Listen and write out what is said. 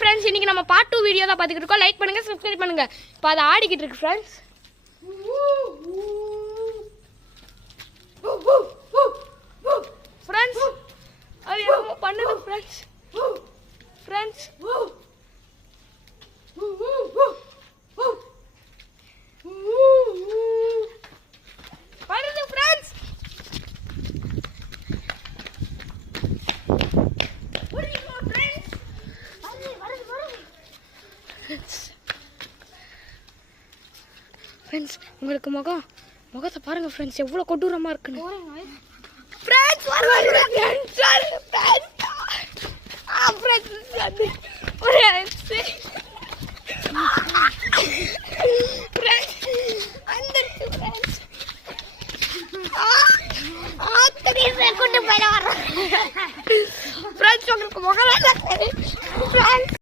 Friends, இன்னைக்கு நம்ம part 2 video தான் பார்த்துக்கிட்டு இருக்கோம். லைக் பண்ணுங்க, சப்ஸ்கிரைப் பண்ணுங்க. இப்போ அது ஆடிக்கிட்டு இருக்கு ஃப்ரெண்ட்ஸ். ஃப்ரெண்ட்ஸ் அது என்னமோ பண்ணுது ஃப்ரெண்ட்ஸ். ஃப்ரெண்ட்ஸ் வருது ஃப்ரெண்ட்ஸ். ஃப்ரெண்ட்ஸ் உங்களுக்கு முகத்தை பாருங்க ஃப்ரெண்ட்ஸ், எவ்வளோ கொடூரமாக இருக்குன்னு. ஃப்ரெண்ட்ஸ் ஒரு